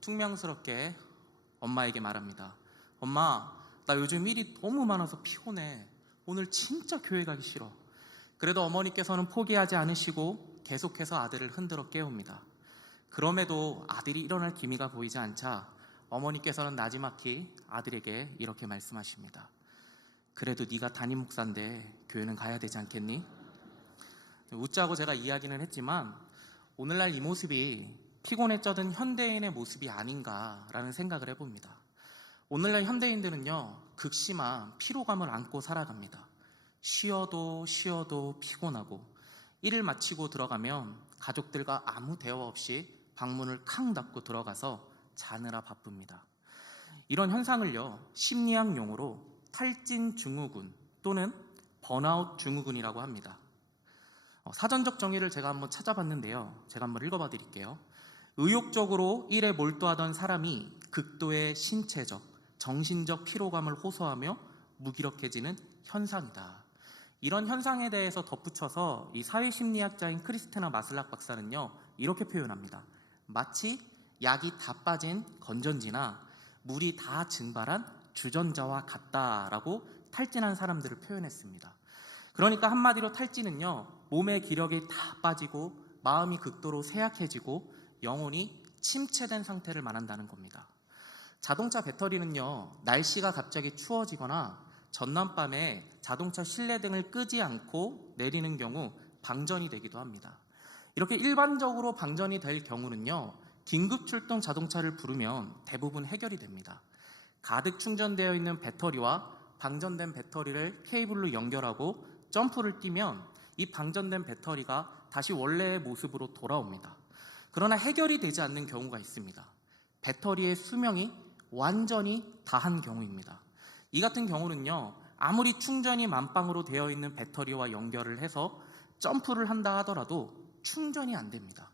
퉁명스럽게 엄마에게 말합니다. 엄마, 나 요즘 일이 너무 많아서 피곤해. 오늘 진짜 교회 가기 싫어. 그래도 어머니께서는 포기하지 않으시고 계속해서 아들을 흔들어 깨웁니다. 그럼에도 아들이 일어날 기미가 보이지 않자 어머니께서는 나지막히 아들에게 이렇게 말씀하십니다. 그래도 네가 담임 목사인데 교회는 가야 되지 않겠니? 웃자고 제가 이야기는 했지만 오늘날 이 모습이 피곤에 쩌든 현대인의 모습이 아닌가라는 생각을 해봅니다. 오늘날 현대인들은요, 극심한 피로감을 안고 살아갑니다. 쉬어도 피곤하고 일을 마치고 들어가면 가족들과 아무 대화 없이 방문을 쾅 닫고 들어가서 자느라 바쁩니다. 이런 현상을요, 심리학 용어로 탈진 증후군 또는 번아웃 증후군이라고 합니다. 사전적 정의를 제가 한번 찾아봤는데요. 제가 한번 읽어봐 드릴게요. 의욕적으로 일에 몰두하던 사람이 극도의 신체적, 정신적 피로감을 호소하며 무기력해지는 현상이다. 이런 현상에 대해서 덧붙여서 이 사회심리학자인 크리스티나 마슬락 박사는요, 이렇게 표현합니다. 마치 약이 다 빠진 건전지나 물이 다 증발한 주전자와 같다라고 탈진한 사람들을 표현했습니다. 그러니까 한마디로 탈진은요, 몸의 기력이 다 빠지고 마음이 극도로 쇠약해지고 영혼이 침체된 상태를 말한다는 겁니다. 자동차 배터리는요, 날씨가 갑자기 추워지거나 전남밤에 자동차 실내등을 끄지 않고 내리는 경우 방전이 되기도 합니다. 이렇게 일반적으로 방전이 될 경우는요, 긴급 출동 자동차를 부르면 대부분 해결이 됩니다. 가득 충전되어 있는 배터리와 방전된 배터리를 케이블로 연결하고 점프를 뛰면 이 방전된 배터리가 다시 원래의 모습으로 돌아옵니다. 그러나 해결이 되지 않는 경우가 있습니다. 배터리의 수명이 완전히 다한 경우입니다. 이 같은 경우는요, 아무리 충전이 만방으로 되어 있는 배터리와 연결을 해서 점프를 한다 하더라도 충전이 안 됩니다.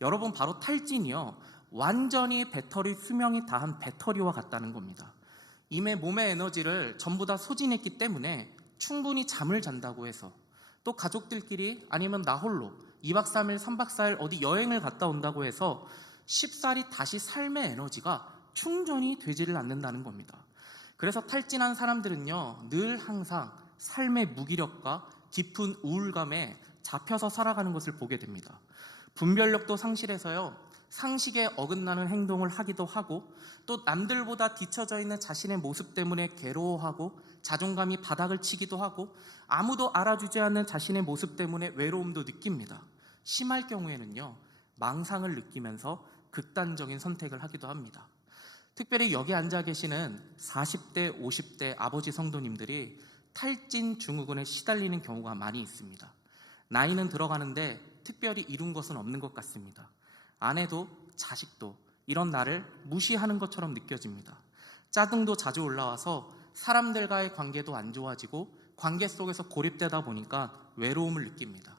여러분, 바로 탈진이요, 완전히 배터리 수명이 다한 배터리와 같다는 겁니다. 이미 몸의 에너지를 전부 다 소진했기 때문에 충분히 잠을 잔다고 해서, 또 가족들끼리 아니면 나 홀로 2박 3일, 3박 4일 어디 여행을 갔다 온다고 해서 쉽사리 다시 삶의 에너지가 충전이 되지를 않는다는 겁니다. 그래서 탈진한 사람들은요, 늘 항상 삶의 무기력과 깊은 우울감에 잡혀서 살아가는 것을 보게 됩니다. 분별력도 상실해서요, 상식에 어긋나는 행동을 하기도 하고, 또 남들보다 뒤처져 있는 자신의 모습 때문에 괴로워하고 자존감이 바닥을 치기도 하고, 아무도 알아주지 않는 자신의 모습 때문에 외로움도 느낍니다. 심할 경우에는요, 망상을 느끼면서 극단적인 선택을 하기도 합니다. 특별히 여기 앉아 계시는 40대, 50대 아버지 성도님들이 탈진 증후군에 시달리는 경우가 많이 있습니다. 나이는 들어가는데 특별히 이룬 것은 없는 것 같습니다. 아내도 자식도 이런 나를 무시하는 것처럼 느껴집니다. 짜증도 자주 올라와서 사람들과의 관계도 안 좋아지고 관계 속에서 고립되다 보니까 외로움을 느낍니다.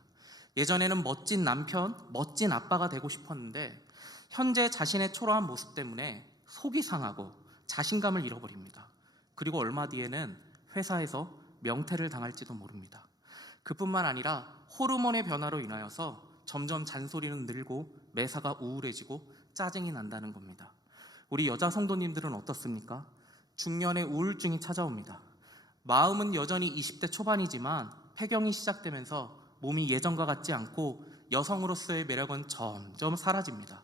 예전에는 멋진 남편, 멋진 아빠가 되고 싶었는데 현재 자신의 초라한 모습 때문에 속이 상하고 자신감을 잃어버립니다. 그리고 얼마 뒤에는 회사에서 명퇴를 당할지도 모릅니다. 그뿐만 아니라 호르몬의 변화로 인하여서 점점 잔소리는 늘고 매사가 우울해지고 짜증이 난다는 겁니다. 우리 여자 성도님들은 어떻습니까? 중년의 우울증이 찾아옵니다. 마음은 여전히 20대 초반이지만 폐경이 시작되면서 몸이 예전과 같지 않고 여성으로서의 매력은 점점 사라집니다.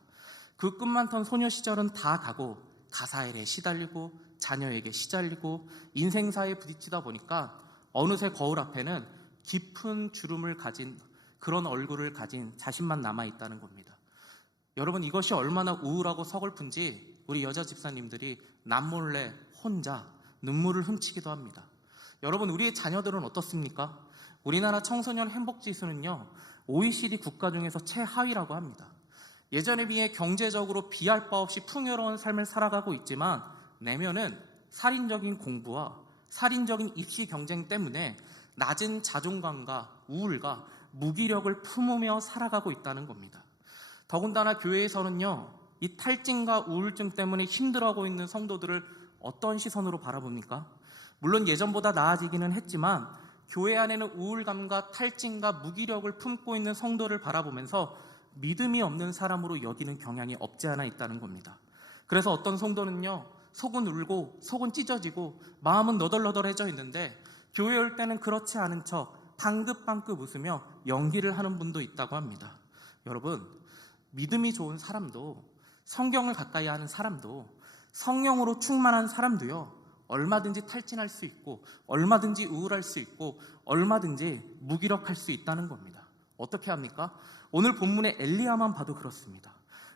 그 꿈 많던 소녀 시절은 다 가고 가사일에 시달리고 자녀에게 시달리고 인생사에 부딪히다 보니까 어느새 거울 앞에는 깊은 주름을 가진 그런 얼굴을 가진 자신만 남아있다는 겁니다. 여러분, 이것이 얼마나 우울하고 서글픈지 우리 여자 집사님들이 남몰래 혼자 눈물을 훔치기도 합니다. 여러분, 우리의 자녀들은 어떻습니까? 우리나라 청소년 행복지수는요, OECD 국가 중에서 최하위라고 합니다. 예전에 비해 경제적으로 비할 바 없이 풍요로운 삶을 살아가고 있지만 내면은 살인적인 공부와 살인적인 입시 경쟁 때문에 낮은 자존감과 우울과 무기력을 품으며 살아가고 있다는 겁니다. 더군다나 교회에서는요, 이 탈진과 우울증 때문에 힘들어하고 있는 성도들을 어떤 시선으로 바라봅니까? 물론 예전보다 나아지기는 했지만 교회 안에는 우울감과 탈진과 무기력을 품고 있는 성도를 바라보면서 믿음이 없는 사람으로 여기는 경향이 없지 않아 있다는 겁니다. 그래서 어떤 성도는요, 속은 울고 속은 찢어지고 마음은 너덜너덜해져 있는데 교회 올 때는 그렇지 않은 척 방긋방긋 웃으며 연기를 하는 분도 있다고 합니다. 여러분, 믿음이 좋은 사람도, 성경을 가까이 하는 사람도, 성령으로 충만한 사람도요, 얼마든지 탈진할 수 있고 얼마든지 우울할 수 있고 얼마든지 무기력할 수 있다는 겁니다. 어떻게 합니까? 오늘 본문의 엘리야만 봐도 그렇습니다.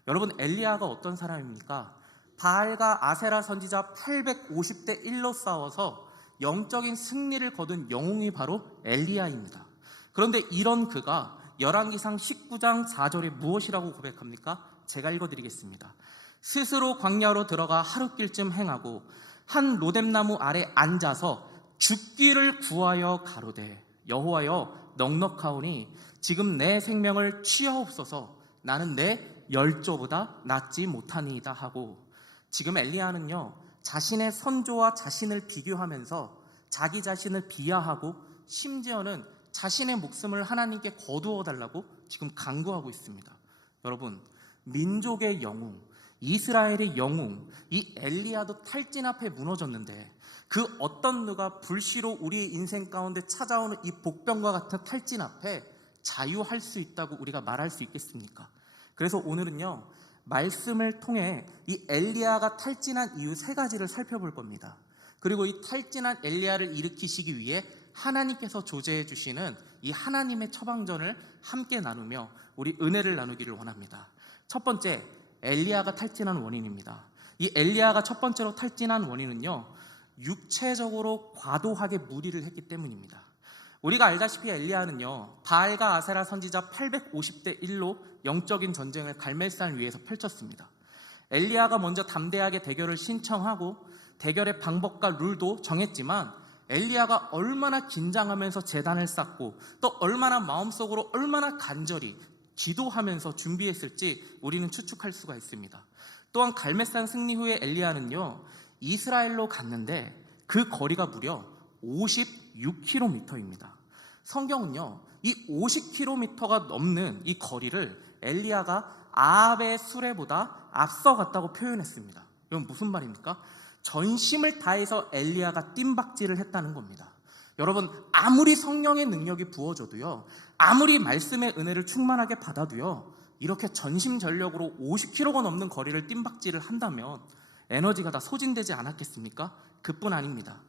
여러분, 엘리야가 어떤 사람입니까? 바알과 아세라 선지자 850대 1로 싸워서 영적인 승리를 거둔 영웅이 바로 엘리야입니다. 그런데 이런 그가 열왕기상 19장 4절에 무엇이라고 고백합니까? 제가 읽어드리겠습니다. 스스로 광야로 들어가 하룻길쯤 행하고 한 로뎀나무 아래 앉아서 죽기를 구하여 가로되 여호와여 넉넉하오니 지금 내 생명을 취하옵소서. 나는 내 열조보다 낫지 못하니이다 하고, 지금 엘리야는요, 자신의 선조와 자신을 비교하면서 자기 자신을 비하하고 심지어는 자신의 목숨을 하나님께 거두어 달라고 지금 간구하고 있습니다. 여러분, 민족의 영웅, 이스라엘의 영웅, 이 엘리야도 탈진 앞에 무너졌는데 그 어떤 누가 불시로 우리의 인생 가운데 찾아오는 이 복병과 같은 탈진 앞에 자유할 수 있다고 우리가 말할 수 있겠습니까? 그래서 오늘은요, 말씀을 통해 이 엘리야가 탈진한 이유 3가지를 살펴볼 겁니다. 그리고 이 탈진한 엘리야를 일으키시기 위해 하나님께서 조제해 주시는 이 하나님의 처방전을 함께 나누며 우리 은혜를 나누기를 원합니다. 첫 번째, 엘리야가 탈진한 원인입니다. 이 엘리야가 첫 번째로 탈진한 원인은요, 육체적으로 과도하게 무리를 했기 때문입니다. 우리가 알다시피 엘리야는요, 바알과 아세라 선지자 850대 1로 영적인 전쟁을 갈멜산 위에서 펼쳤습니다. 엘리야가 먼저 담대하게 대결을 신청하고 대결의 방법과 룰도 정했지만 엘리야가 얼마나 긴장하면서 제단을 쌓고 또 얼마나 마음속으로 얼마나 간절히 기도하면서 준비했을지 우리는 추측할 수가 있습니다. 또한 갈멜산 승리 후에 엘리야는요, 이스라엘로 갔는데 그 거리가 무려 56km입니다. 성경은요, 이 50km가 넘는 이 거리를 엘리야가 아합의 수레보다 앞서갔다고 표현했습니다. 이건 무슨 말입니까? 전심을 다해서 엘리야가 뜀박질을 했다는 겁니다. 여러분, 아무리 성령의 능력이 부어져도요, 아무리 말씀의 은혜를 충만하게 받아도요, 이렇게 전심전력으로 50km가 넘는 거리를 뜀박질을 한다면 에너지가 다 소진되지 않았겠습니까? 그뿐 아닙니다.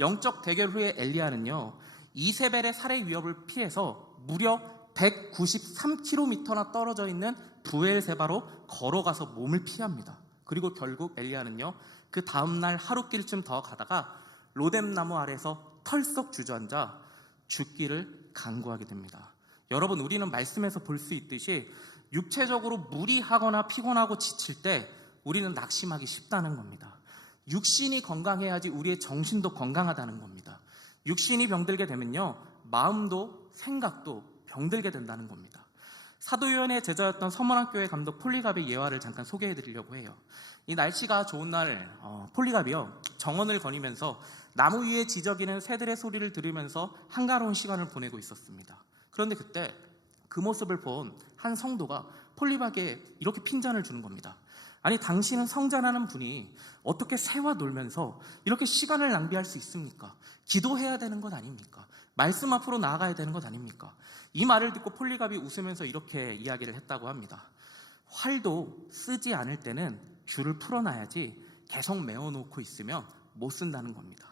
영적 대결 후에 엘리야는요, 이세벨의 살해 위협을 피해서 무려 193km나 떨어져 있는 부엘세바로 걸어가서 몸을 피합니다. 그리고 결국 엘리야는요, 그 다음날 하룻길쯤 더 가다가 로뎀나무 아래서 털썩 주저앉아 죽기를 간구하게 됩니다. 여러분, 우리는 말씀에서 볼 수 있듯이 육체적으로 무리하거나 피곤하고 지칠 때 우리는 낙심하기 쉽다는 겁니다. 육신이 건강해야지 우리의 정신도 건강하다는 겁니다. 육신이 병들게 되면요, 마음도 생각도 병들게 된다는 겁니다. 사도요한의 제자였던 서문학교회 감독 폴리갑의 예화를 잠깐 소개해 드리려고 해요. 이 날씨가 좋은 날 폴리갑이요, 정원을 거니면서 나무 위에 지저귀는 새들의 소리를 들으면서 한가로운 시간을 보내고 있었습니다. 그런데 그때 그 모습을 본 한 성도가 폴리갑에게 이렇게 핀잔을 주는 겁니다. 아니, 당신은 성자라는 분이 어떻게 새와 놀면서 이렇게 시간을 낭비할 수 있습니까? 기도해야 되는 것 아닙니까? 말씀 앞으로 나아가야 되는 것 아닙니까? 이 말을 듣고 폴리갑이 웃으면서 이렇게 이야기를 했다고 합니다. 활도 쓰지 않을 때는 줄을 풀어놔야지 계속 메어놓고 있으면 못 쓴다는 겁니다.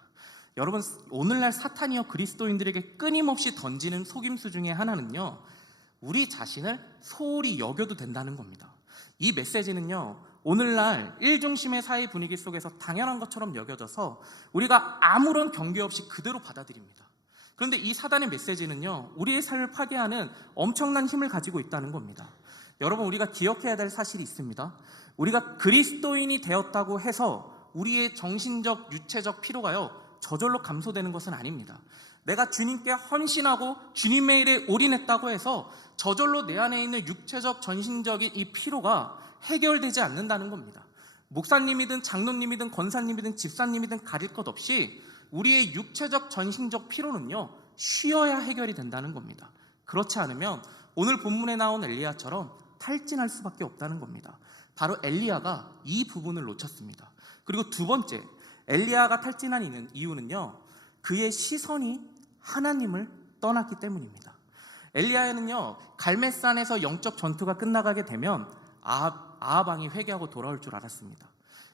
여러분, 오늘날 사탄이여 그리스도인들에게 끊임없이 던지는 속임수 중에 하나는요, 우리 자신을 소홀히 여겨도 된다는 겁니다. 이 메시지는요, 오늘날 일중심의 사회 분위기 속에서 당연한 것처럼 여겨져서 우리가 아무런 경계 없이 그대로 받아들입니다. 그런데 이 사단의 메시지는요, 우리의 삶을 파괴하는 엄청난 힘을 가지고 있다는 겁니다. 여러분, 우리가 기억해야 될 사실이 있습니다. 우리가 그리스도인이 되었다고 해서 우리의 정신적, 육체적 피로가요, 저절로 감소되는 것은 아닙니다. 내가 주님께 헌신하고 주님의 일에 올인했다고 해서 저절로 내 안에 있는 육체적, 전신적인 이 피로가 해결되지 않는다는 겁니다. 목사님이든 장로님이든 권사님이든 집사님이든 가릴 것 없이 우리의 육체적, 전신적 피로는요, 쉬어야 해결이 된다는 겁니다. 그렇지 않으면 오늘 본문에 나온 엘리야처럼 탈진할 수밖에 없다는 겁니다. 바로 엘리야가 이 부분을 놓쳤습니다. 그리고 두 번째, 엘리야가 탈진한 이유는요, 그의 시선이 하나님을 떠났기 때문입니다. 엘리야는요, 갈멜산에서 영적 전투가 끝나가게 되면 아합 왕이 회개하고 돌아올 줄 알았습니다.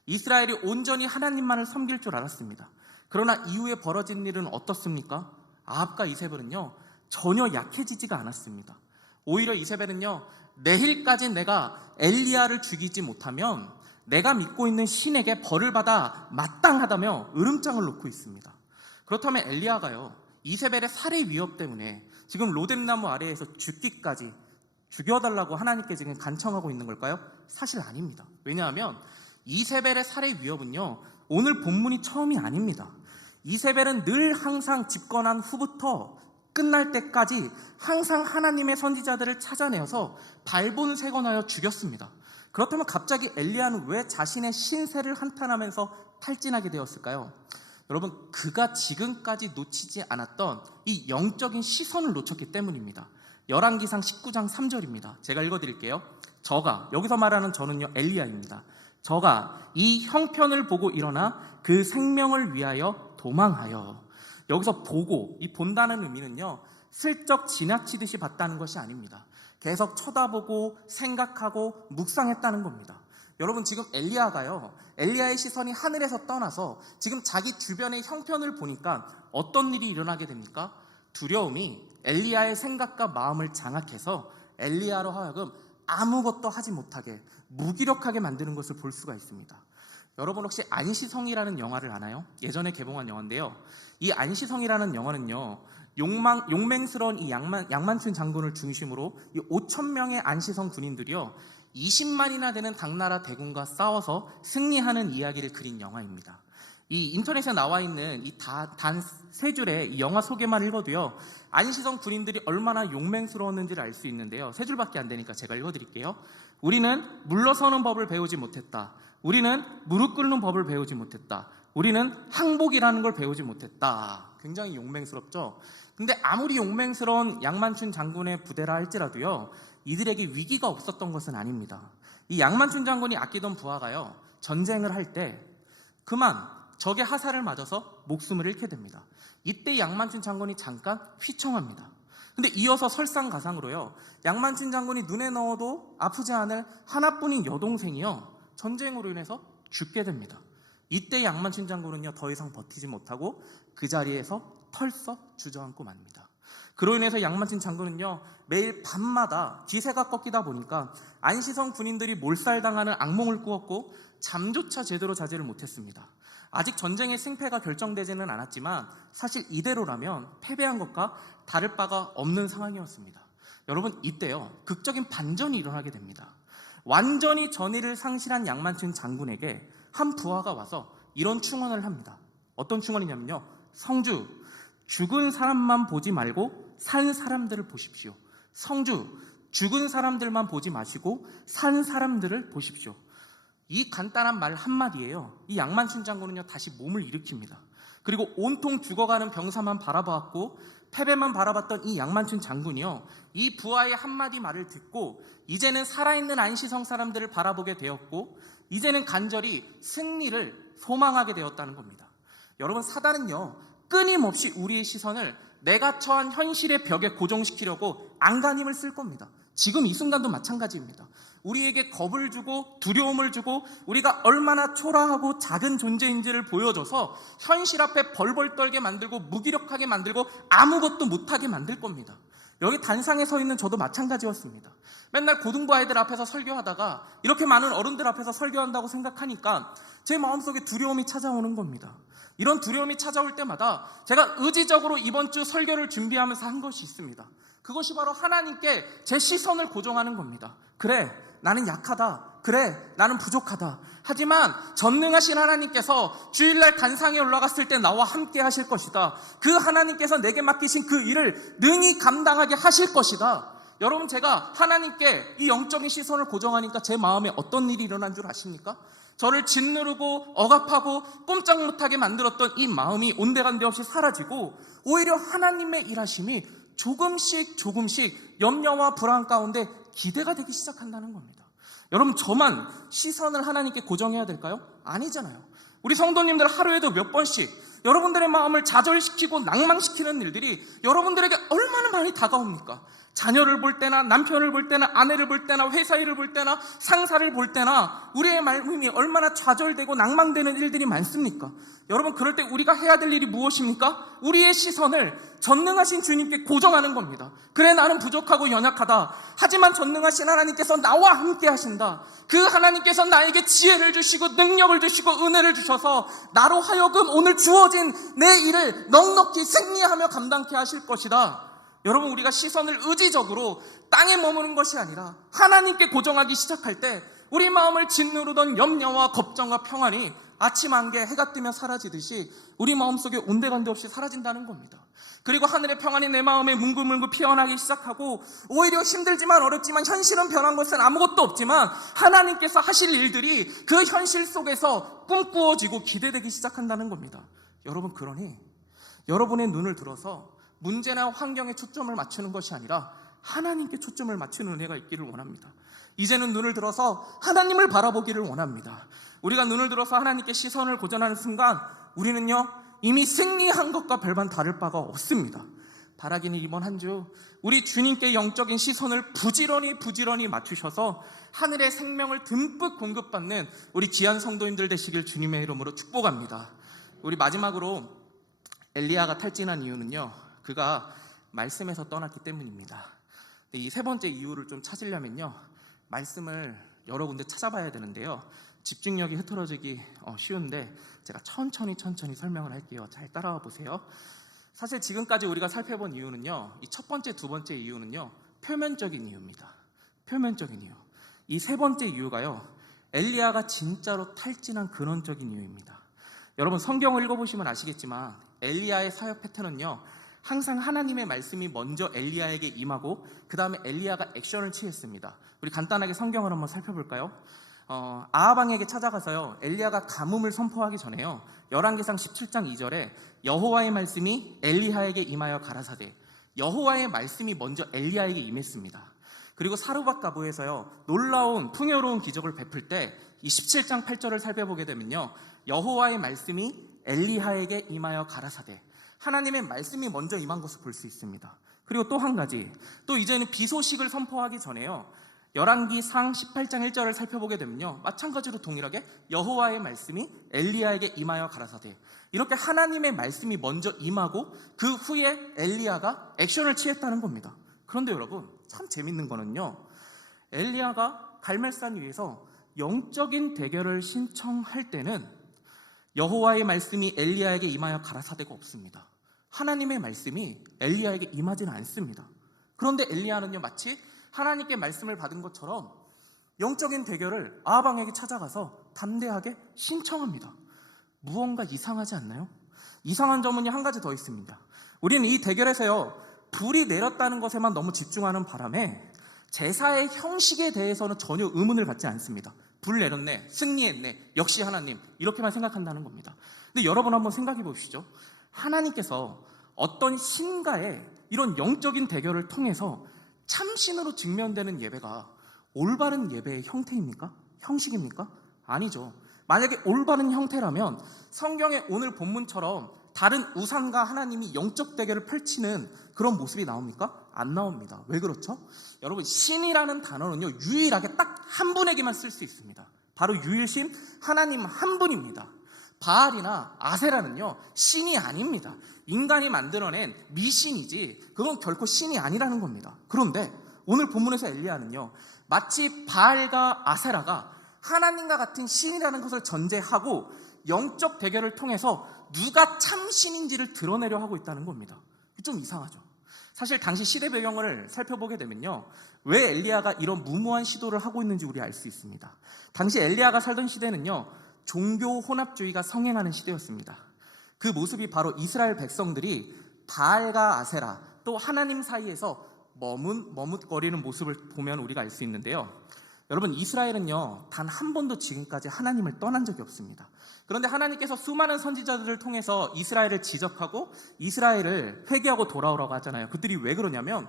이스라엘이 온전히 하나님만을 섬길 줄 알았습니다. 그러나 이후에 벌어진 일은 어떻습니까? 아합과 이세벨은요, 전혀 약해지지가 않았습니다. 오히려 이세벨은요, 내일까지 내가 엘리야를 죽이지 못하면 내가 믿고 있는 신에게 벌을 받아 마땅하다며 으름장을 놓고 있습니다. 그렇다면 엘리야가요, 이세벨의 살해 위협 때문에 지금 로뎀나무 아래에서 죽기까지 죽여달라고 하나님께 지금 간청하고 있는 걸까요? 사실 아닙니다. 왜냐하면 이세벨의 살해 위협은요, 오늘 본문이 처음이 아닙니다. 이세벨은 늘 항상 집권한 후부터 끝날 때까지 항상 하나님의 선지자들을 찾아내어서 발본색원하여 죽였습니다. 그렇다면 갑자기 엘리야는 왜 자신의 신세를 한탄하면서 탈진하게 되었을까요? 여러분, 그가 지금까지 놓치지 않았던 이 영적인 시선을 놓쳤기 때문입니다. 열왕기상 19장 3절입니다. 제가 읽어드릴게요. 저가, 여기서 말하는 저는요, 엘리야입니다. 저가 이 형편을 보고 일어나 그 생명을 위하여 도망하여. 여기서 보고, 이 본다는 의미는요, 슬쩍 지나치듯이 봤다는 것이 아닙니다. 계속 쳐다보고 생각하고 묵상했다는 겁니다. 여러분, 지금 엘리야가요, 엘리야의 시선이 하늘에서 떠나서 지금 자기 주변의 형편을 보니까 어떤 일이 일어나게 됩니까? 두려움이 엘리야의 생각과 마음을 장악해서 엘리야로 하여금 아무것도 하지 못하게 무기력하게 만드는 것을 볼 수가 있습니다. 여러분, 혹시 안시성이라는 영화를 아나요? 예전에 개봉한 영화인데요, 이 안시성이라는 영화는요, 용맹스러운 이 양만춘 장군을 중심으로 이 5,000명의 안시성 군인들이요, 20만이나 되는 당나라 대군과 싸워서 승리하는 이야기를 그린 영화입니다. 이 인터넷에 나와 있는 이 단 세 줄의 이 영화 소개만 읽어도요, 안시성 군인들이 얼마나 용맹스러웠는지를 알 수 있는데요, 세 줄밖에 안 되니까 제가 읽어드릴게요. 우리는 물러서는 법을 배우지 못했다. 우리는 무릎 꿇는 법을 배우지 못했다. 우리는 항복이라는 걸 배우지 못했다. 굉장히 용맹스럽죠. 근데 아무리 용맹스러운 양만춘 장군의 부대라 할지라도요, 이들에게 위기가 없었던 것은 아닙니다. 이 양만춘 장군이 아끼던 부하가요, 전쟁을 할 때 그만 적의 하살을 맞아서 목숨을 잃게 됩니다. 이때 양만춘 장군이 잠깐 휘청합니다. 근데 이어서 설상가상으로요, 양만춘 장군이 눈에 넣어도 아프지 않을 하나뿐인 여동생이요, 전쟁으로 인해서 죽게 됩니다. 이때 양만춘 장군은요, 더 이상 버티지 못하고 그 자리에서 털썩 주저앉고 맙니다. 그로 인해서 양만춘 장군은요, 매일 밤마다 기세가 꺾이다 보니까 안시성 군인들이 몰살당하는 악몽을 꾸었고 잠조차 제대로 자지를 못했습니다. 아직 전쟁의 승패가 결정되지는 않았지만 사실 이대로라면 패배한 것과 다를 바가 없는 상황이었습니다. 여러분, 이때요, 극적인 반전이 일어나게 됩니다. 완전히 전의를 상실한 양만춘 장군에게 한 부하가 와서 이런 충언을 합니다. 어떤 충언이냐면요, 성주, 죽은 사람만 보지 말고 산 사람들을 보십시오. 성주, 죽은 사람들만 보지 마시고 산 사람들을 보십시오. 이 간단한 말 한마디예요, 이 양만춘 장군은요, 다시 몸을 일으킵니다. 그리고 온통 죽어가는 병사만 바라봤고 패배만 바라봤던 이 양만춘 장군이요, 이 부하의 한마디 말을 듣고 이제는 살아있는 안시성 사람들을 바라보게 되었고 이제는 간절히 승리를 소망하게 되었다는 겁니다. 여러분, 사단은요, 끊임없이 우리의 시선을 내가 처한 현실의 벽에 고정시키려고 안간힘을 쓸 겁니다. 지금 이 순간도 마찬가지입니다. 우리에게 겁을 주고 두려움을 주고 우리가 얼마나 초라하고 작은 존재인지를 보여줘서 현실 앞에 벌벌 떨게 만들고 무기력하게 만들고 아무것도 못하게 만들 겁니다. 여기 단상에 서 있는 저도 마찬가지였습니다. 맨날 고등부 아이들 앞에서 설교하다가 이렇게 많은 어른들 앞에서 설교한다고 생각하니까 제 마음속에 두려움이 찾아오는 겁니다. 이런 두려움이 찾아올 때마다 제가 의지적으로 이번 주 설교를 준비하면서 한 것이 있습니다. 그것이 바로 하나님께 제 시선을 고정하는 겁니다. 그래, 나는 약하다. 그래, 나는 부족하다. 하지만 전능하신 하나님께서 주일날 단상에 올라갔을 때 나와 함께 하실 것이다. 그 하나님께서 내게 맡기신 그 일을 능히 감당하게 하실 것이다. 여러분, 제가 하나님께 이 영적인 시선을 고정하니까 제 마음에 어떤 일이 일어난 줄 아십니까? 저를 짓누르고 억압하고 꼼짝 못하게 만들었던 이 마음이 온데간데 없이 사라지고 오히려 하나님의 일하심이 조금씩 염려와 불안 가운데 기대가 되기 시작한다는 겁니다. 여러분, 저만 시선을 하나님께 고정해야 될까요? 아니잖아요. 우리 성도님들 하루에도 몇 번씩 여러분들의 마음을 좌절시키고 낭망시키는 일들이 여러분들에게 얼마나 많이 다가옵니까? 자녀를 볼 때나 남편을 볼 때나 아내를 볼 때나 회사 일을 볼 때나 상사를 볼 때나 우리의 마음이 얼마나 좌절되고 낭망되는 일들이 많습니까? 여러분, 그럴 때 우리가 해야 될 일이 무엇입니까? 우리의 시선을 전능하신 주님께 고정하는 겁니다. 그래, 나는 부족하고 연약하다. 하지만 전능하신 하나님께서 나와 함께 하신다. 그 하나님께서 나에게 지혜를 주시고 능력을 주시고 은혜를 주셔서 나로 하여금 오늘 주어진 내 일을 넉넉히 승리하며 감당케 하실 것이다. 여러분, 우리가 시선을 의지적으로 땅에 머무는 것이 아니라 하나님께 고정하기 시작할 때 우리 마음을 짓누르던 염려와 걱정과 평안이 아침 안개 해가 뜨면 사라지듯이 우리 마음속에 온데간데 없이 사라진다는 겁니다. 그리고 하늘의 평안이 내 마음에 뭉글뭉글 피어나기 시작하고 오히려 힘들지만 어렵지만 현실은 변한 것은 아무것도 없지만 하나님께서 하실 일들이 그 현실 속에서 꿈꾸어지고 기대되기 시작한다는 겁니다. 여러분, 그러니 여러분의 눈을 들어서 문제나 환경에 초점을 맞추는 것이 아니라 하나님께 초점을 맞추는 은혜가 있기를 원합니다. 이제는 눈을 들어서 하나님을 바라보기를 원합니다. 우리가 눈을 들어서 하나님께 시선을 고정하는 순간 우리는요, 이미 승리한 것과 별반 다를 바가 없습니다. 바라기는 이번 한 주 우리 주님께 영적인 시선을 부지런히 맞추셔서 하늘의 생명을 듬뿍 공급받는 우리 귀한 성도님들 되시길 주님의 이름으로 축복합니다. 우리 마지막으로 엘리야가 탈진한 이유는요, 그가 말씀에서 떠났기 때문입니다. 이 세 번째 이유를 좀 찾으려면요, 말씀을 여러 군데 찾아봐야 되는데요, 집중력이 흐트러지기 쉬운데 제가 천천히 설명을 할게요. 잘 따라와 보세요. 사실 지금까지 우리가 살펴본 이유는요, 이 첫 번째, 두 번째 이유는요, 표면적인 이유입니다. 표면적인 이유. 이 세 번째 이유가요, 엘리야가 진짜로 탈진한 근원적인 이유입니다. 여러분, 성경을 읽어보시면 아시겠지만 엘리야의 사역 패턴은요, 항상 하나님의 말씀이 먼저 엘리야에게 임하고 그 다음에 엘리야가 액션을 취했습니다. 우리 간단하게 성경을 한번 살펴볼까요? 아하방에게 찾아가서요, 엘리야가 가뭄을 선포하기 전에요, 열왕기상 17장 2절에 여호와의 말씀이 엘리야에게 임하여 가라사대, 여호와의 말씀이 먼저 엘리야에게 임했습니다. 그리고 사르밧 가부에서요, 놀라운 풍요로운 기적을 베풀 때 이 17장 8절을 살펴보게 되면요, 여호와의 말씀이 엘리야에게 임하여 가라사대, 하나님의 말씀이 먼저 임한 것을 볼 수 있습니다. 그리고 또 한 가지, 또 이제는 비 소식을 선포하기 전에요, 열왕기상 18장 1절을 살펴보게 되면요, 마찬가지로 동일하게 여호와의 말씀이 엘리야에게 임하여 가라사대, 이렇게 하나님의 말씀이 먼저 임하고 그 후에 엘리야가 액션을 취했다는 겁니다. 그런데 여러분, 참 재밌는 거는요, 엘리야가 갈멜산 위에서 영적인 대결을 신청할 때는 여호와의 말씀이 엘리야에게 임하여 가라사대가 없습니다. 하나님의 말씀이 엘리야에게 임하지는 않습니다. 그런데 엘리야는요, 마치 하나님께 말씀을 받은 것처럼 영적인 대결을 아하방에게 찾아가서 담대하게 신청합니다. 무언가 이상하지 않나요? 이상한 점은 한 가지 더 있습니다. 우리는 이 대결에서요, 불이 내렸다는 것에만 너무 집중하는 바람에 제사의 형식에 대해서는 전혀 의문을 갖지 않습니다. 불 내렸네, 승리했네, 역시 하나님, 이렇게만 생각한다는 겁니다. 근데 여러분 한번 생각해 보시죠. 하나님께서 어떤 신과의 이런 영적인 대결을 통해서 참신으로 직면되는 예배가 올바른 예배의 형태입니까? 형식입니까? 아니죠. 만약에 올바른 형태라면 성경의 오늘 본문처럼 다른 우상과 하나님이 영적 대결을 펼치는 그런 모습이 나옵니까? 안 나옵니다. 왜 그렇죠? 여러분, 신이라는 단어는요, 유일하게 딱 한 분에게만 쓸 수 있습니다. 바로 유일신 하나님 한 분입니다. 바알이나 아세라는요, 신이 아닙니다. 인간이 만들어낸 미신이지 그건 결코 신이 아니라는 겁니다. 그런데 오늘 본문에서 엘리야는요, 마치 바알과 아세라가 하나님과 같은 신이라는 것을 전제하고 영적 대결을 통해서 누가 참 신인지를 드러내려 하고 있다는 겁니다. 좀 이상하죠. 사실 당시 시대 배경을 살펴보게 되면요, 왜 엘리야가 이런 무모한 시도를 하고 있는지 우리 알 수 있습니다. 당시 엘리야가 살던 시대는요, 종교 혼합주의가 성행하는 시대였습니다. 그 모습이 바로 이스라엘 백성들이 바알과 아세라 또 하나님 사이에서 머뭇거리는 모습을 보면 우리가 알 수 있는데요, 여러분, 이스라엘은요, 단 한 번도 지금까지 하나님을 떠난 적이 없습니다. 그런데 하나님께서 수많은 선지자들을 통해서 이스라엘을 지적하고 이스라엘을 회개하고 돌아오라고 하잖아요. 그들이 왜 그러냐면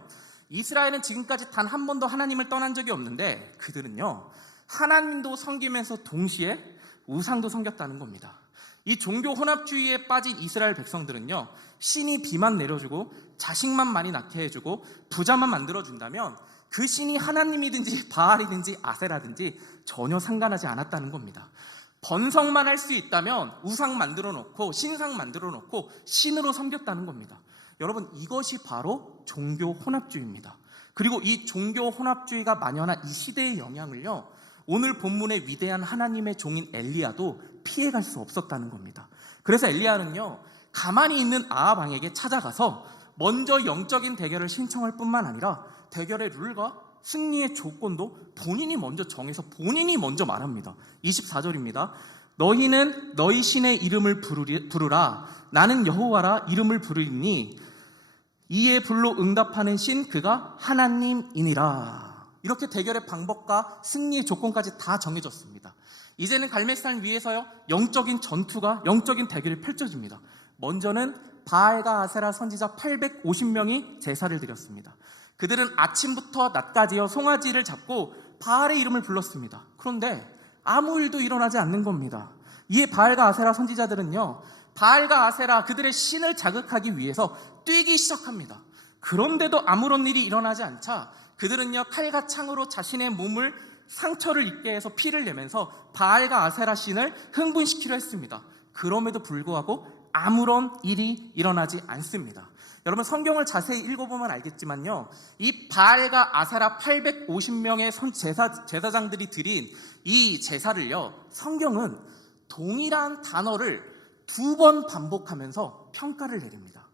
이스라엘은 지금까지 단 한 번도 하나님을 떠난 적이 없는데 그들은요, 하나님도 섬기면서 동시에 우상도 섬겼다는 겁니다. 이 종교 혼합주의에 빠진 이스라엘 백성들은요, 신이 비만 내려주고 자식만 많이 낳게 해주고 부자만 만들어준다면 그 신이 하나님이든지 바알이든지 아세라든지 전혀 상관하지 않았다는 겁니다. 번성만 할 수 있다면 우상 만들어 놓고 신상 만들어 놓고 신으로 섬겼다는 겁니다. 여러분, 이것이 바로 종교 혼합주의입니다. 그리고 이 종교 혼합주의가 만연한 이 시대의 영향을요, 오늘 본문의 위대한 하나님의 종인 엘리야도 피해갈 수 없었다는 겁니다. 그래서 엘리야는요, 가만히 있는 아합 왕에게 찾아가서 먼저 영적인 대결을 신청할 뿐만 아니라 대결의 룰과 승리의 조건도 본인이 먼저 정해서 본인이 먼저 말합니다. 24절입니다. 너희는 너희 신의 이름을 부르라. 나는 여호와라 이름을 부르리니 이에 불로 응답하는 신 그가 하나님이니라. 이렇게 대결의 방법과 승리의 조건까지 다 정해졌습니다. 이제는 갈멜산 위에서요, 영적인 전투가, 영적인 대결이 펼쳐집니다. 먼저는 바알과 아세라 선지자 850명이 제사를 드렸습니다. 그들은 아침부터 낮까지요, 송아지를 잡고 바알의 이름을 불렀습니다. 그런데 아무 일도 일어나지 않는 겁니다. 이에 바알과 아세라 선지자들은요, 바알과 아세라 그들의 신을 자극하기 위해서 뛰기 시작합니다. 그런데도 아무런 일이 일어나지 않자 그들은요, 칼과 창으로 자신의 몸을 상처를 입게 해서 피를 내면서 바알과 아세라 신을 흥분시키려 했습니다. 그럼에도 불구하고 아무런 일이 일어나지 않습니다. 여러분, 성경을 자세히 읽어보면 알겠지만요, 이 바알과 아세라 850명의 제사장들이 드린 이 제사를요, 성경은 동일한 단어를 2번 반복하면서 평가를 내립니다.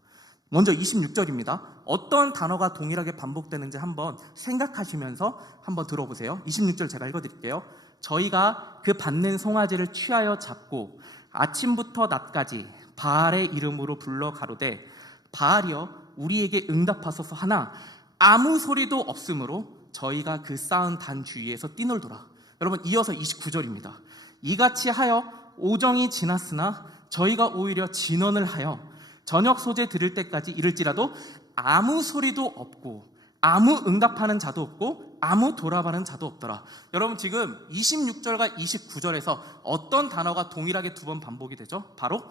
먼저 26절입니다. 어떤 단어가 동일하게 반복되는지 한번 생각하시면서 한번 들어보세요. 26절 제가 읽어드릴게요. 저희가 그 받는 송아지를 취하여 잡고 아침부터 낮까지 바알의 이름으로 불러 가로되 바알이여 우리에게 응답하소서 하나 아무 소리도 없으므로 저희가 그 쌓은 단 주위에서 뛰놀더라. 여러분, 이어서 29절입니다. 이같이 하여 오정이 지났으나 저희가 오히려 진언을 하여 저녁 소재 들을 때까지 이를지라도 아무 소리도 없고 아무 응답하는 자도 없고 아무 돌아가는 자도 없더라. 여러분, 지금 26절과 29절에서 어떤 단어가 동일하게 2번 반복이 되죠? 바로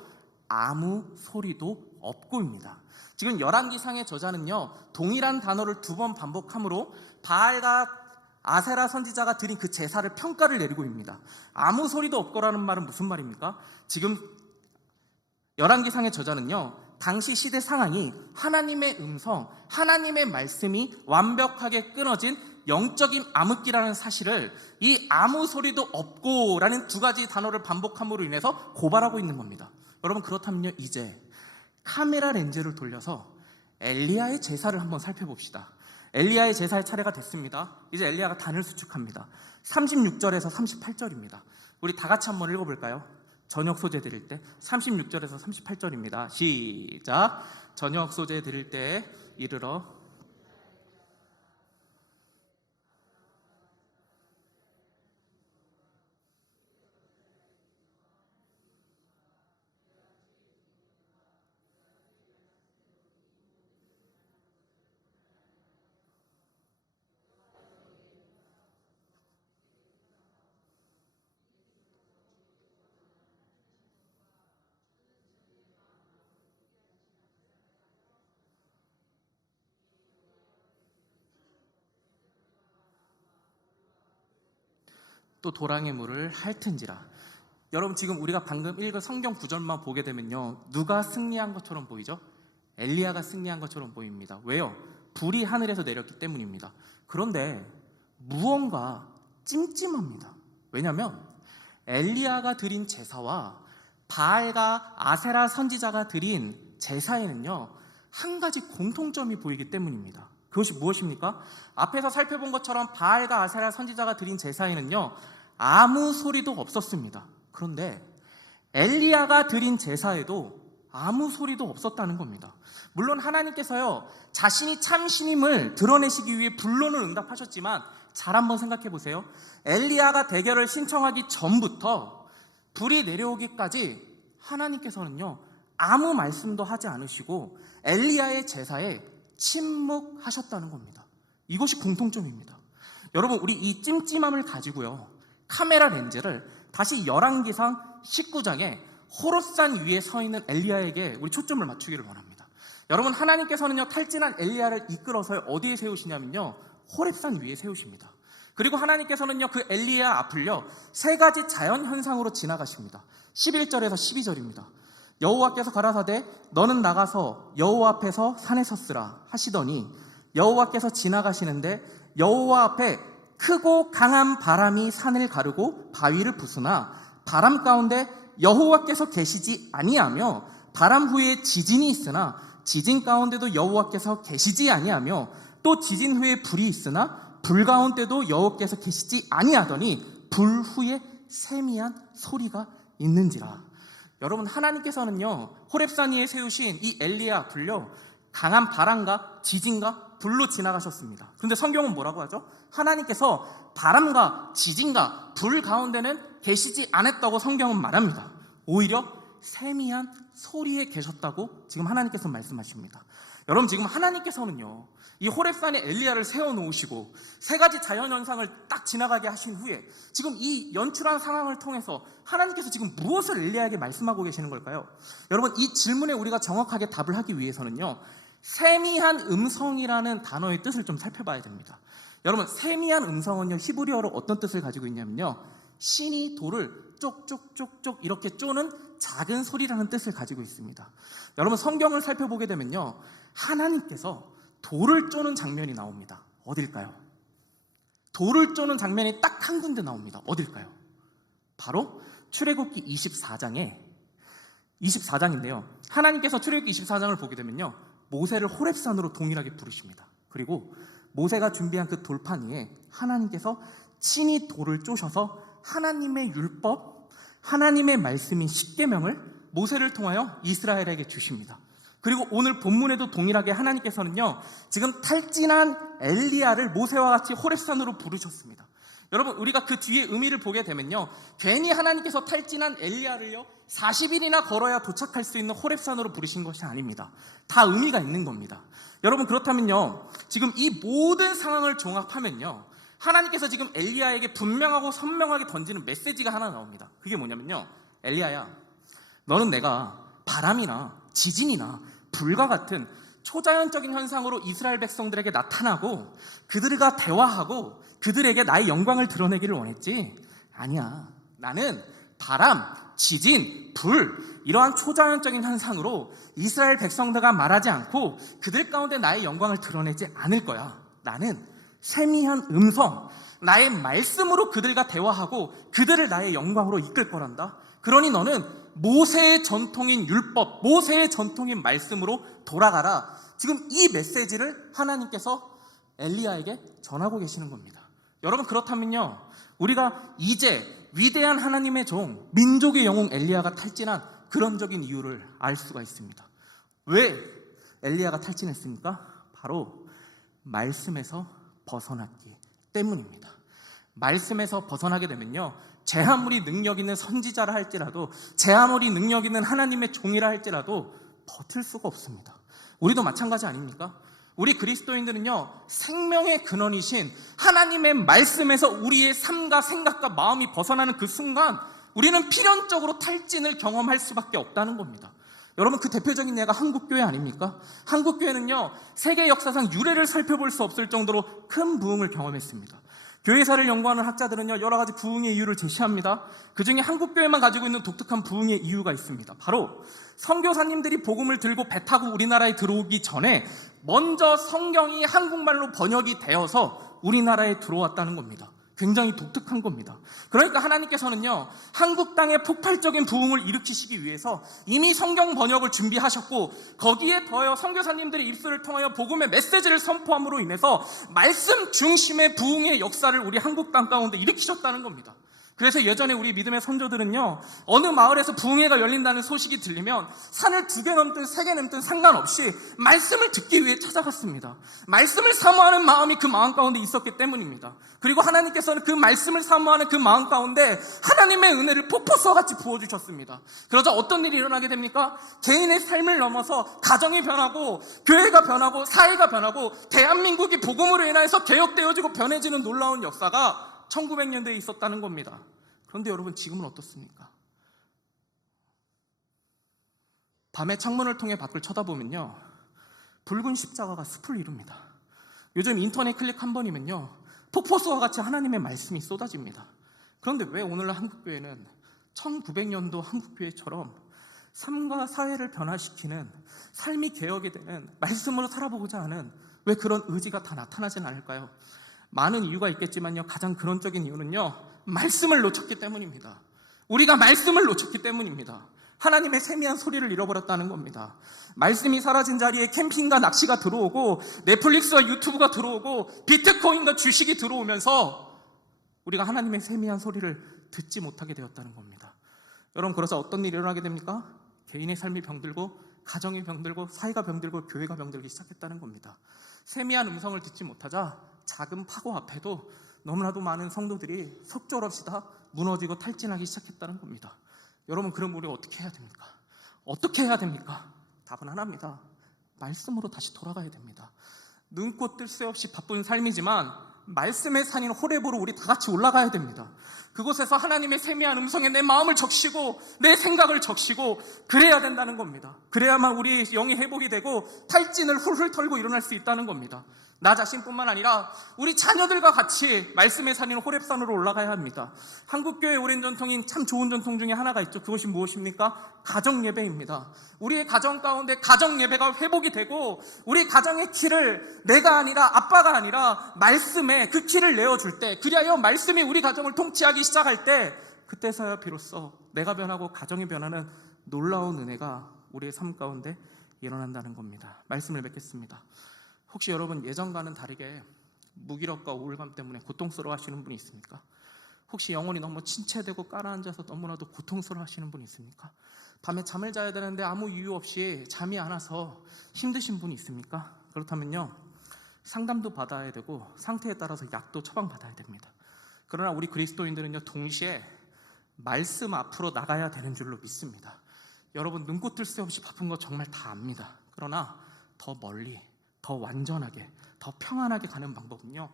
아무 소리도 없고입니다. 지금 열왕기상의 저자는요, 동일한 단어를 2번 반복함으로 바알과 아세라 선지자가 드린 그 제사를 평가를 내리고 있습니다. 아무 소리도 없고라는 말은 무슨 말입니까? 지금 열왕기상의 저자는요, 당시 시대 상황이 하나님의 음성, 하나님의 말씀이 완벽하게 끊어진 영적인 암흑기라는 사실을 이 아무 소리도 없고라는 2가지 단어를 반복함으로 인해서 고발하고 있는 겁니다. 여러분, 그렇다면요, 이제 카메라 렌즈를 돌려서 엘리야의 제사를 한번 살펴봅시다. 엘리야의 제사의 차례가 됐습니다. 이제 엘리야가 단을 수축합니다. 36절에서 38절입니다. 우리 다 같이 한번 읽어볼까요? 저녁 소재 드릴 때 36절에서 38절입니다. 시작. 저녁 소재 드릴 때 이르러 또 도랑의 물을 핥은지라. 여러분, 지금 우리가 방금 읽은 성경 구절만 보게 되면요, 누가 승리한 것처럼 보이죠? 엘리야가 승리한 것처럼 보입니다. 왜요? 불이 하늘에서 내렸기 때문입니다. 그런데 무언가 찜찜합니다. 왜냐하면 엘리야가 드린 제사와 바알과 아세라 선지자가 드린 제사에는요, 한 가지 공통점이 보이기 때문입니다. 그것이 무엇입니까? 앞에서 살펴본 것처럼 바알과 아세라 선지자가 드린 제사에는요, 아무 소리도 없었습니다. 그런데 엘리야가 드린 제사에도 아무 소리도 없었다는 겁니다. 물론 하나님께서요, 자신이 참신임을 드러내시기 위해 불론을 응답하셨지만 잘 한번 생각해 보세요. 엘리야가 대결을 신청하기 전부터 불이 내려오기까지 하나님께서는요, 아무 말씀도 하지 않으시고 엘리야의 제사에 침묵하셨다는 겁니다. 이것이 공통점입니다. 여러분, 우리 이 찜찜함을 가지고요, 카메라 렌즈를 다시 열왕기상 19장에 호롯산 위에 서 있는 엘리야에게 우리 초점을 맞추기를 원합니다. 여러분, 하나님께서는요, 탈진한 엘리야를 이끌어서 어디에 세우시냐면요, 호렙산 위에 세우십니다. 그리고 하나님께서는요, 그 엘리야 앞을요, 세 가지 자연 현상으로 지나가십니다. 11절에서 12절입니다. 여호와께서 가라사대 너는 나가서 여호와 앞에서 산에 섰으라 하시더니 여호와께서 지나가시는데 여호와 앞에 크고 강한 바람이 산을 가르고 바위를 부수나 바람 가운데 여호와께서 계시지 아니하며 바람 후에 지진이 있으나 지진 가운데도 여호와께서 계시지 아니하며 또 지진 후에 불이 있으나 불 가운데도 여호와께서 계시지 아니하더니 불 후에 세미한 소리가 있는지라. 여러분, 하나님께서는요, 호렙산 위에 세우신 이 엘리야 앞을요, 강한 바람과 지진과 불로 지나가셨습니다. 그런데 성경은 뭐라고 하죠? 하나님께서 바람과 지진과 불 가운데는 계시지 않았다고 성경은 말합니다. 오히려 세미한 소리에 계셨다고 지금 하나님께서 말씀하십니다. 여러분, 지금 하나님께서는요, 이 호렙산에 엘리야를 세워놓으시고 세 가지 자연현상을 딱 지나가게 하신 후에 지금 이 연출한 상황을 통해서 하나님께서 지금 무엇을 엘리야에게 말씀하고 계시는 걸까요? 여러분, 이 질문에 우리가 정확하게 답을 하기 위해서는요, 세미한 음성이라는 단어의 뜻을 좀 살펴봐야 됩니다. 여러분, 세미한 음성은요, 히브리어로 어떤 뜻을 가지고 있냐면요, 신이 돌을 쪽쪽쪽쪽 이렇게 쪼는 작은 소리라는 뜻을 가지고 있습니다. 여러분, 성경을 살펴보게 되면요, 하나님께서 돌을 쪼는 장면이 나옵니다. 어딜까요? 돌을 쪼는 장면이 딱 한 군데 나옵니다. 어딜까요? 바로 출애굽기 24장인데요. 하나님께서 출애굽기 24장을 보게 되면요, 모세를 호렙산으로 동일하게 부르십니다. 그리고 모세가 준비한 그 돌판 위에 하나님께서 친히 돌을 쪼셔서 하나님의 율법, 하나님의 말씀인 십계명을 모세를 통하여 이스라엘에게 주십니다. 그리고 오늘 본문에도 동일하게 하나님께서는요, 지금 탈진한 엘리야를 모세와 같이 호렙산으로 부르셨습니다. 여러분, 우리가 그 뒤에 의미를 보게 되면요, 괜히 하나님께서 탈진한 엘리야를요 40일이나 걸어야 도착할 수 있는 호렙산으로 부르신 것이 아닙니다. 다 의미가 있는 겁니다. 여러분, 그렇다면요, 지금 이 모든 상황을 종합하면요, 하나님께서 지금 엘리야에게 분명하고 선명하게 던지는 메시지가 하나 나옵니다. 그게 뭐냐면요, 엘리야야, 너는 내가 바람이나 지진이나 불과 같은 초자연적인 현상으로 이스라엘 백성들에게 나타나고 그들과 대화하고 그들에게 나의 영광을 드러내기를 원했지? 아니야. 나는 바람, 지진, 불, 이러한 초자연적인 현상으로 이스라엘 백성들과 말하지 않고 그들 가운데 나의 영광을 드러내지 않을 거야. 나는 세미한 음성, 나의 말씀으로 그들과 대화하고 그들을 나의 영광으로 이끌 거란다. 그러니 너는 모세의 전통인 율법, 모세의 전통인 말씀으로 돌아가라. 지금 이 메시지를 하나님께서 엘리야에게 전하고 계시는 겁니다. 여러분, 그렇다면요, 우리가 이제 위대한 하나님의 종, 민족의 영웅 엘리야가 탈진한 그런적인 이유를 알 수가 있습니다. 왜 엘리야가 탈진했습니까? 바로 말씀에서 벗어났기 때문입니다. 말씀에서 벗어나게 되면요, 제 아무리 능력 있는 선지자라 할지라도, 제 아무리 능력 있는 하나님의 종이라 할지라도 버틸 수가 없습니다. 우리도 마찬가지 아닙니까? 우리 그리스도인들은요, 생명의 근원이신 하나님의 말씀에서 우리의 삶과 생각과 마음이 벗어나는 그 순간 우리는 필연적으로 탈진을 경험할 수밖에 없다는 겁니다. 여러분, 그 대표적인 예가 한국교회 아닙니까? 한국교회는요, 세계 역사상 유례를 살펴볼 수 없을 정도로 큰 부흥을 경험했습니다. 교회사를 연구하는 학자들은요, 여러 가지 부흥의 이유를 제시합니다. 그 중에 한국교회만 가지고 있는 독특한 부흥의 이유가 있습니다. 바로 선교사님들이 복음을 들고 배 타고 우리나라에 들어오기 전에 먼저 성경이 한국말로 번역이 되어서 우리나라에 들어왔다는 겁니다. 굉장히 독특한 겁니다. 그러니까 하나님께서는요, 한국 땅에 폭발적인 부흥을 일으키시기 위해서 이미 성경 번역을 준비하셨고 거기에 더하여 선교사님들의 입술을 통하여 복음의 메시지를 선포함으로 인해서 말씀 중심의 부흥의 역사를 우리 한국 땅 가운데 일으키셨다는 겁니다. 그래서 예전에 우리 믿음의 선조들은요, 어느 마을에서 부흥회가 열린다는 소식이 들리면 산을 2개 넘든 3개 넘든 상관없이 말씀을 듣기 위해 찾아갔습니다. 말씀을 사모하는 마음이 그 마음 가운데 있었기 때문입니다. 그리고 하나님께서는 그 말씀을 사모하는 그 마음 가운데 하나님의 은혜를 폭포수와같이 부어주셨습니다. 그러자 어떤 일이 일어나게 됩니까? 개인의 삶을 넘어서 가정이 변하고 교회가 변하고 사회가 변하고 대한민국이 복음으로 인하여서 개혁되어지고 변해지는 놀라운 역사가 1900년대에 있었다는 겁니다. 그런데 여러분, 지금은 어떻습니까? 밤에 창문을 통해 밖을 쳐다보면요, 붉은 십자가가 숲을 이룹니다. 요즘 인터넷 클릭 한 번이면요, 폭포수와 같이 하나님의 말씀이 쏟아집니다. 그런데 왜 오늘날 한국교회는 1900년도 한국교회처럼 삶과 사회를 변화시키는, 삶이 개혁이 되는, 말씀으로 살아보고자 하는 왜 그런 의지가 다 나타나진 않을까요? 많은 이유가 있겠지만요, 가장 근원적인 이유는요, 말씀을 놓쳤기 때문입니다. 우리가 말씀을 놓쳤기 때문입니다. 하나님의 세미한 소리를 잃어버렸다는 겁니다. 말씀이 사라진 자리에 캠핑과 낚시가 들어오고 넷플릭스와 유튜브가 들어오고 비트코인과 주식이 들어오면서 우리가 하나님의 세미한 소리를 듣지 못하게 되었다는 겁니다. 여러분, 그래서 어떤 일이 일어나게 됩니까? 개인의 삶이 병들고 가정이 병들고 사회가 병들고 교회가 병들기 시작했다는 겁니다. 세미한 음성을 듣지 못하자 작은 파고 앞에도 너무나도 많은 성도들이 속절없이 다 무너지고 탈진하기 시작했다는 겁니다. 여러분, 그럼 우리 어떻게 해야 됩니까? 어떻게 해야 됩니까? 답은 하나입니다. 말씀으로 다시 돌아가야 됩니다. 눈꽃 뜰 새 없이 바쁜 삶이지만 말씀의 산인 호렙으로 우리 다 같이 올라가야 됩니다. 그곳에서 하나님의 세미한 음성에 내 마음을 적시고 내 생각을 적시고 그래야 된다는 겁니다. 그래야만 우리 영이 회복이 되고 탈진을 훌훌 털고 일어날 수 있다는 겁니다. 나 자신뿐만 아니라 우리 자녀들과 같이 말씀의 산인 호렙산으로 올라가야 합니다. 한국교회의 오랜 전통인 참 좋은 전통 중에 하나가 있죠. 그것이 무엇입니까? 가정예배입니다. 우리의 가정 가운데 가정예배가 회복이 되고 우리 가정의 키를 내가 아니라 아빠가 아니라 말씀에 그 키를 내어줄 때, 그리하여 말씀이 우리 가정을 통치하기 시작할 때, 그때서야 비로소 내가 변하고 가정이 변하는 놀라운 은혜가 우리의 삶 가운데 일어난다는 겁니다. 말씀을 맺겠습니다. 혹시 여러분, 예전과는 다르게 무기력과 우울감 때문에 고통스러워 하시는 분이 있습니까? 혹시 영혼이 너무 침체되고 깔아앉아서 너무나도 고통스러워 하시는 분이 있습니까? 밤에 잠을 자야 되는데 아무 이유 없이 잠이 안 와서 힘드신 분이 있습니까? 그렇다면요, 상담도 받아야 되고 상태에 따라서 약도 처방받아야 됩니다. 그러나 우리 그리스도인들은요, 동시에 말씀 앞으로 나가야 되는 줄로 믿습니다. 여러분, 눈꽃 뜰 새 없이 바쁜 거 정말 다 압니다. 그러나 더 멀리, 더 완전하게, 더 평안하게 가는 방법은요,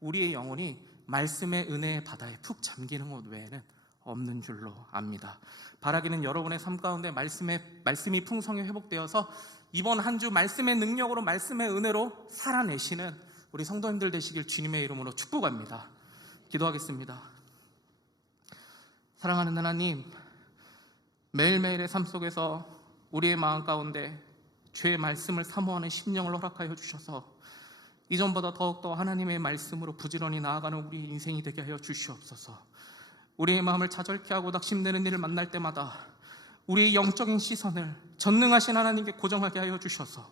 우리의 영혼이 말씀의 은혜의 바다에 푹 잠기는 것 외에는 없는 줄로 압니다. 바라기는 여러분의 삶 가운데 말씀이 풍성히 회복되어서 이번 한 주 말씀의 능력으로, 말씀의 은혜로 살아내시는 우리 성도님들 되시길 주님의 이름으로 축복합니다. 기도하겠습니다. 사랑하는 하나님, 매일매일의 삶 속에서 우리의 마음 가운데 주의 말씀을 사모하는 심령을 허락하여 주셔서 이전보다 더욱더 하나님의 말씀으로 부지런히 나아가는 우리 인생이 되게 하여 주시옵소서. 우리의 마음을 자절케 하고 낙심되는 일을 만날 때마다 우리의 영적인 시선을 전능하신 하나님께 고정하게 하여 주셔서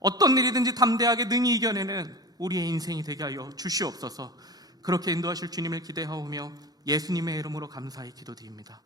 어떤 일이든지 담대하게 능히 이겨내는 우리의 인생이 되게 하여 주시옵소서. 그렇게 인도하실 주님을 기대하오며 예수님의 이름으로 감사히 기도드립니다.